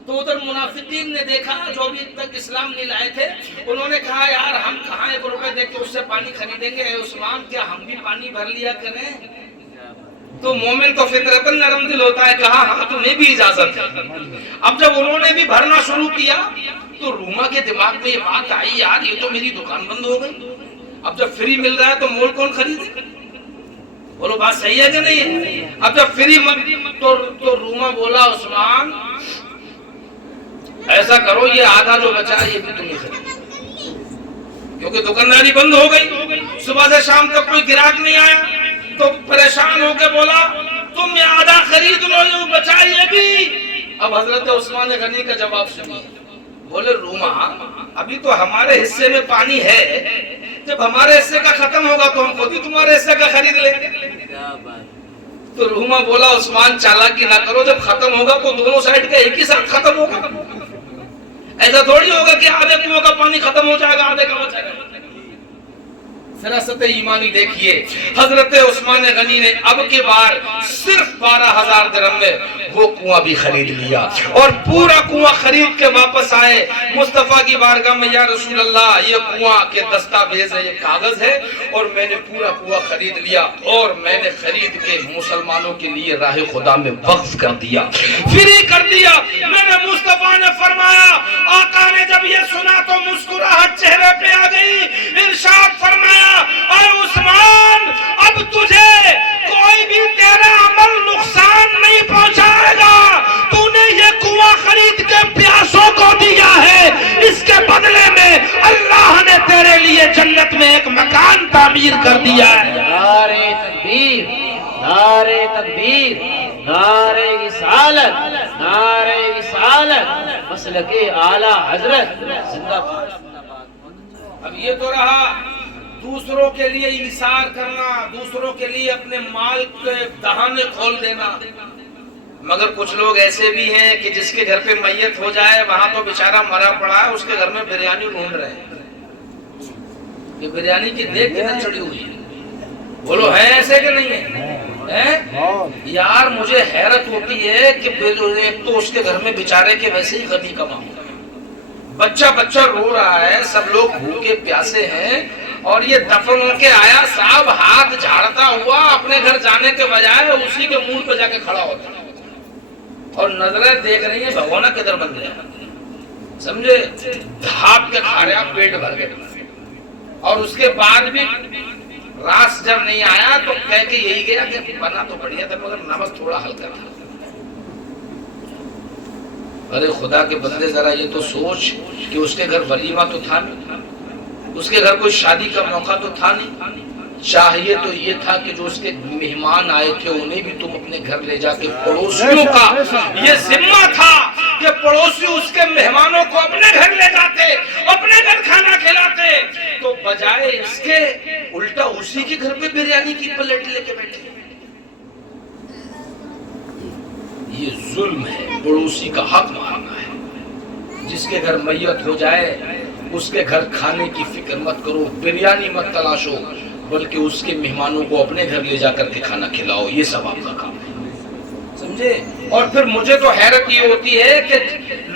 تو ادھر منافقین نے دیکھا جو ابھی تک اسلام نہیں لائے تھے، انہوں نے کہا یار ہم کہاں 1 روپے دے کے اس سے پانی خریدیں گے، اے عثمان کیا ہم بھی پانی بھر لیا کریں؟ تو مومن کو فطرتاً نرم دل ہوتا ہے، کہا ہاں تمہیں بھی اجازت ہے۔ اب جب انہوں نے بھی بھرنا شروع کیا تو روما کے دماغ میں یہ بات آئی یار یہ تو میری دکان بند ہو گئی، اب جب فری مل رہا ہے تو مول کون خریدے؟ بولو بات صحیح ہے کہ نہیں ہے؟ اب جب فری تو روما بولا عثمان ایسا کرو یہ آدھا جو بچا ہے یہ بھی تمہیں خریدو، کیونکہ دکانداری بند ہو گئی، صبح سے شام تک کوئی گراہک نہیں آیا۔ تو پریشان ہو کے بولا تم یہ آدھا خرید لو یہ بچا یہ بھی۔ اب حضرت عثمان غنی کا جواب سنیے، بولے روما ابھی تو ہمارے حصے میں پانی ہے، جب ہمارے حصے کا ختم ہوگا تو ہم خود ہی تمہارے حصے کا خرید لیں گے۔ تو روما بولا عثمان چالاکی نہ کرو، جب ختم ہوگا تو دونوں سائڈ کا ایک ہی ساتھ ختم ہوگا، ایسا تھوڑی ہوگا کہ آدھے کنویں کا پانی ختم ہو جائے گا آدھے کا بچے گا۔ فراست ایمانی دیکھیے، حضرت عثمان غنی نے اب کے بار صرف 12,000 درہم میں وہ کنواں بھی خرید لیا اور پورا کنواں خرید کے واپس آئے مصطفیٰ کی بارگاہ میں، یا رسول اللہ یہ کنواں کے دستاویز ہے، یہ کاغذ ہے اور میں نے پورا کنواں خرید لیا اور میں نے خرید کے مسلمانوں کے لیے راہ خدا میں وقف کر دیا، فری کر دیا۔ میرے مصطفیٰ نے فرمایا، آقا نے جب یہ سنا تو مسکراہٹ چہرے پہ آ گئی، ارشاد فرمایا اے عثمان اب تجھے کوئی بھی تیرا عمل نقصان نہیں پہنچائے گا، تو نے یہ کنواں خرید کے پیاسوں کو دیا ہے، اس کے بدلے میں اللہ نے تیرے لیے جنت میں ایک مکان تعمیر کر دیا ہے۔ نعرہ تکبیر، نعرہ تکبیر، نعرہ رسالت، نعرہ رسالت، مسلک اعلیٰ حضرت زندہ باد۔ اب یہ تو رہا دوسروں کے لیے انحصار کرنا، دوسروں کے لیے اپنے مال کے دہانے کھول دینا، مگر کچھ لوگ ایسے بھی ہیں کہ جس کے گھر پہ میت ہو جائے وہاں تو بیچارہ مرا پڑا ہے، اس کے گھر میں بریانی ڈھونڈ رہے ہیں، یہ بریانی کی دیکھ کے نہ چڑی ہوئی ہے۔ بولو ہے ایسے کہ نہیں ہے؟ یار مجھے حیرت ہوتی ہے کہ ایک تو اس کے گھر میں بیچارے کے ویسے ہی غنی کا معاملہ، بچہ رو رہا ہے، سب لوگ بھوکے پیاسے ہیں اور یہ دفن ہو کے آیا صاحب ہاتھ جھاڑتا ہوا اپنے گھر جانے کے بجائے اسی کے منہ پہ جا کے کھڑا ہوتا اور نظریں دیکھ رہی ہیں بھگونا کدھر بن گیا، سمجھے؟ دھاپ کے کھا رہا پیٹ بھر کے، اور اس کے بعد بھی راس جب نہیں آیا تو کہہ کے یہی گیا کہ بنا تو بڑھیا تھا مگر نمک تھوڑا ہلکا تھا۔ ارے خدا کے بندے ذرا یہ تو سوچ کہ اس کے گھر ولیمہ تو تھا نہیں، اس کے گھر کوئی شادی کا موقع تو تھا نہیں، چاہیے تو یہ تھا کہ جو اس کے مہمان آئے تھے انہیں بھی تم اپنے گھر لے جا کے، پڑوسیوں کا یہ ذمہ تھا کہ پڑوسی اس کے مہمانوں کو اپنے گھر لے جاتے، اپنے گھر کھانا کھلاتے، تو بجائے اس کے الٹا اسی کے گھر پہ بریانی کی پلیٹ لے کے بیٹھے۔ یہ ظلم ہے، پڑوسی کا حق مارنا ہے۔ جس کے گھر میت ہو جائے اس کے گھر کھانے کی فکر مت کرو، بریانی مت تلاشو، بلکہ اس کے مہمانوں کو اپنے گھر لے جا کر کے کھانا کھلاؤ، یہ سب آپ کا کام ہے، سمجھے؟ اور پھر مجھے تو حیرت یہ ہوتی ہے کہ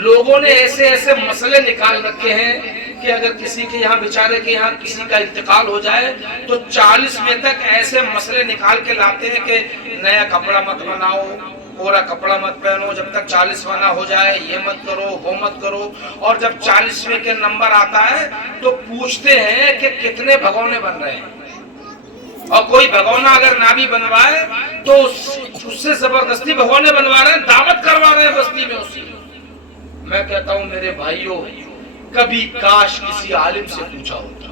لوگوں نے ایسے ایسے مسئلے نکال رکھے ہیں کہ اگر کسی کے یہاں بیچارے کے یہاں کسی کا انتقال ہو جائے تو 40ویں تک ایسے مسئلے نکال کے لاتے ہیں کہ نیا کپڑا مت بناؤ، پورا کپڑا مت پہنو، جب تک 40واں نہ ہو جائے یہ مت کرو وہ مت کرو، اور جب 40ویں کے نمبر آتا ہے تو پوچھتے ہیں کہ کتنے بھگونے بن رہے ہیں، اور کوئی بھگونا اگر نہ بھی بنوائے تو اس سے زبردستی بھگونے بنوا رہے ہیں، دعوت کروا رہے ہیں بستی میں اسی۔ میں کہتا ہوں میرے بھائیوں، کبھی کاش کسی عالم سے پوچھا ہوتا،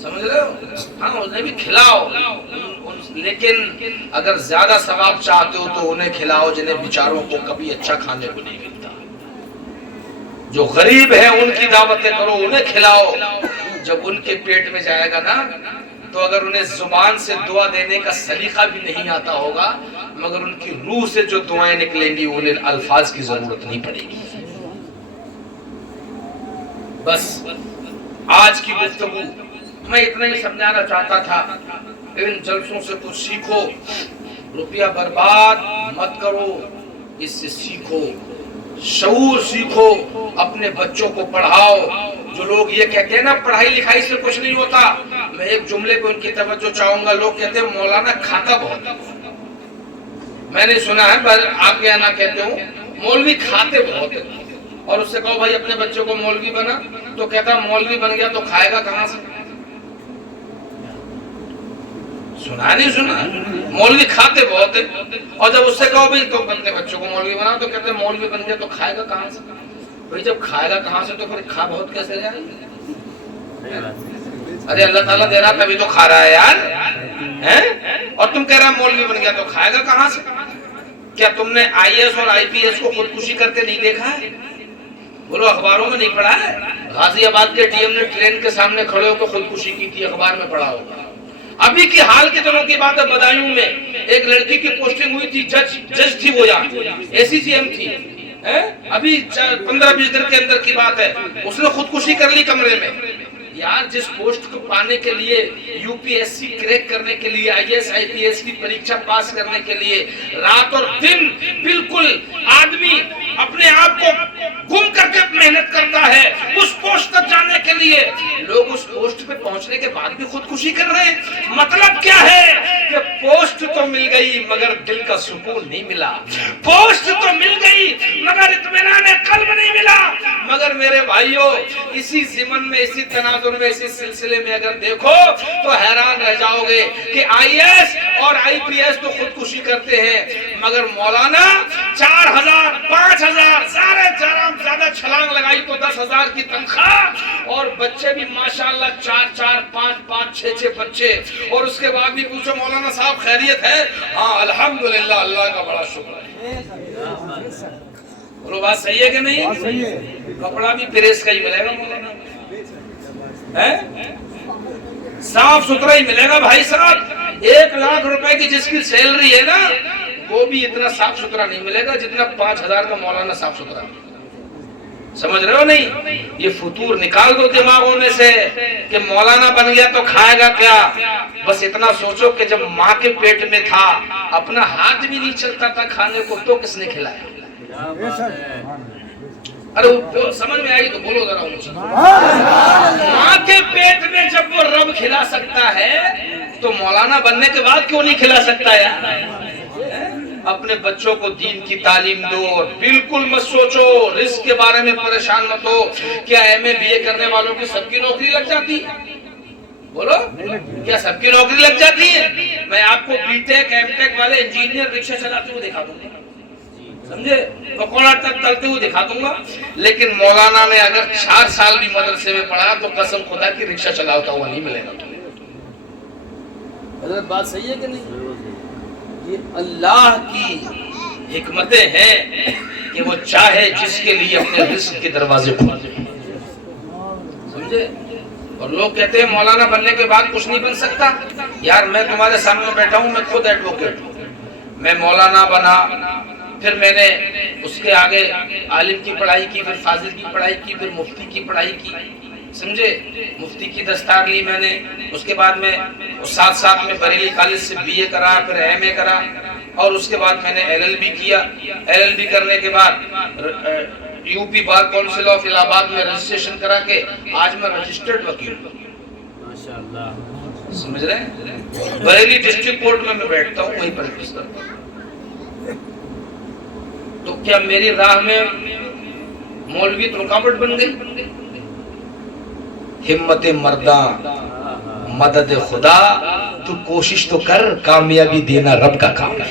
سمجھ رہے ہو؟ ہاں انہیں بھی کھلاؤ، لیکن اگر زیادہ ثواب چاہتے ہو تو انہیں کھلاؤ جنہیں بیچاروں کو کبھی اچھا کھانے کو نہیں ملتا. جو غریب ہیں ان کی دعوتیں کرو، انہیں کھلاؤ. جب ان کے پیٹ میں جائے گا نا تو اگر انہیں زبان سے دعا دینے کا سلیقہ بھی نہیں آتا ہوگا مگر ان کی روح سے جو دعائیں نکلیں گی انہیں الفاظ کی ضرورت نہیں پڑے گی. بس آج کی گفتگو میں اتنا ہی سمجھانا چاہتا تھا. ان جلسوں سے کچھ سیکھو، روپیہ برباد مت کرو، اس سے سیکھو، شعور سیکھو، اپنے بچوں کو پڑھاؤ. جو لوگ یہ کہتے ہیں نا پڑھائی لکھائی سے کچھ نہیں ہوتا، میں ایک جملے پہ ان کی توجہ چاہوں گا. لوگ کہتے ہیں مولانا کھاتا بہت ہے. میں نے سنا ہے، پر آپ کیا نہ کہتے ہو، مولوی کھاتے بہت ہے. اور اس سے کہو بھائی اپنے بچوں کو مولوی بنا، تو کہتا مولوی بن گیا تو کھائے گا کہاں سے؟ سنا نہیں سنا؟ مولوی کھاتے بہت ہے. اور جب اس سے کہو بھائی تو اپنے بچوں کو مولوی بنا، تو کہتے ہیں مولوی بن گیا تو کھائے گا کہاں سے؟ بھائی جب کھائے گا کہاں سے تو پھر کھا بہت کیسے جائے؟ ارے اللہ تعالیٰ دے رہا تبھی تو کھا رہا ہے یار. اور تم کہہ رہا مولوی بن گیا تو کھائے گا کہاں سے؟ کیا تم نے آئی ایس اور آئی پی ایس کو خودکشی کرتے نہیں دیکھا ہے؟ بولو اخباروں میں نہیں پڑھا ہے؟ غازی آباد کے ٹی ایم نے ٹرین کے سامنے کھڑے ہو کے خودکشی کی تھی، اخبار میں پڑھا ہوگا. ابھی کی حال کے دنوں کی بات ہے، بدایوں میں ایک لڑکی کی پوسٹنگ ہوئی تھی، جج تھی وہ، یہاں اے سی سی ایم تھی. ابھی 15-20 دن کے اندر کی بات ہے، اس نے خودکشی کر لی کمرے میں. یار جس پوسٹ کو پانے کے لیے، U P S C crack کرنے کے لیے، I S I P S کی پریکشا پاس کرنے کے لیے رات اور دن بالکل آدمی اپنے آپ کو گم کر کے محنت کرتا ہے اس پوسٹ تک جانے کے لیے، لوگ اس پوسٹ پہ پہنچنے کے بعد بھی خودکشی کر رہے ہیں. مطلب کیا ہے کہ پوسٹ تو مل گئی مگر دل کا سکون نہیں ملا. پوسٹ تو مل گئی مگر اطمینان قلب نہیں ملا. مگر میرے بھائیوں، اسی ضمن میں، اسی تناظر میں، اسی سلسلے میں اگر دیکھو تو حیران رہ جاؤ گے کہ آئی ایس اور آئی پی ایس تو خودکشی کرتے ہیں مگر مولانا 4,000 5,000 سارے جرام زیادہ چھلانگ لگائی تو 10,000 کی تنخواہ، اور بچے بھی ماشاءاللہ 4 5 6 بچے. اور اس کے بعد بھی پوچھو مولانا صاحب خیریت ہے؟ ہاں الحمدللہ، اللہ کا بڑا شکر ہے. بولو بات صحیح ہے کہ نہیں؟ کپڑا بھی پریس کا ہی ملے گا مولانا، صاف ستھرا ہی ملے گا بھائی صاحب. 1 لاکھ روپے کی جس کی سیلری ہے نا وہ بھی اتنا صاف ستھرا نہیں ملے گا جتنا 5,000 کا مولانا صاف ستھرا. سمجھ رہے ہو نہیں؟ یہ فطور نکال دو دماغوں میں سے کہ مولانا بن گیا تو کھائے گا کیا. بس اتنا سوچو کہ جب ماں کے پیٹ میں تھا اپنا ہاتھ بھی نہیں چلتا تھا کھانے کو تو کس نے کھلایا؟ ارے سمجھ میں آئی تو بولو ذرا اونچی. ماں کے پیٹ میں جب وہ رب کھلا سکتا ہے تو مولانا بننے کے بعد کیوں نہیں کھلا سکتا یار؟ اپنے بچوں کو دین کی تعلیم دو اور بالکل مت سوچو رزق کے بارے میں پریشان مت ہو. کیا ایم اے بی اے کرنے والوں کی سب کی نوکری لگ جاتی ہے؟ بولو کیا سب کی نوکری لگ جاتی ہے؟ میں آپ کو بی ٹیک ایم ٹیک والے انجینئر رکشہ چلاتے ہوئے دکھا دوں گا، سمجھے، پکوڑا تک تلتے ہوئے دکھا دوں گا. لیکن مولانا نے اگر 4 سال بھی مدرسے میں پڑھا تو قسم خدا کی رکشہ چلاتا ہوا نہیں ملے گا تمہیں. حضرت بات صحیح ہے کہ نہیں؟ یہ اللہ کی حکمتیں ہیں کہ وہ چاہے جس کے لیے اپنے رزق کے دروازے کھول دے. سمجھے؟ اور لوگ کہتے ہیں مولانا بننے کے بعد کچھ نہیں بن سکتا. یار میں تمہارے سامنے بیٹھا ہوں، میں خود ایڈوکیٹ ہوں. میں مولانا بنا، پھر میں نے اس کے آگے عالم کی پڑھائی کی، پھر فاضل کی پڑھائی کی، پھر مفتی کی پڑھائی کی. سمجھے، مفتی کی دستار لی میں نے. اس کے بعد میں ساتھ میں بریلی کالج سے بی اے کرا، پھر ایم اے کرا، اور اس کے بعد میں نے ایل ایل بی کیا. ایل ایل بی کرنے کے بعد U P bar council of الہ آباد میں رجسٹریشن کرا کے آج میں رجسٹرڈ وکیل ہوں. ماشاءاللہ، سمجھ رہے ہیں؟ بریلی ڈسٹرکٹ کورٹ میں بیٹھتا ہوں، وہیں پریکٹس کرتا ہوں. تو کیا میری راہ میں مولوی تو رکاوٹ بن گئی؟ ہمت مرداں مدد خدا، تو کوشش تو کر، کامیابی دینا رب کا کام ہے.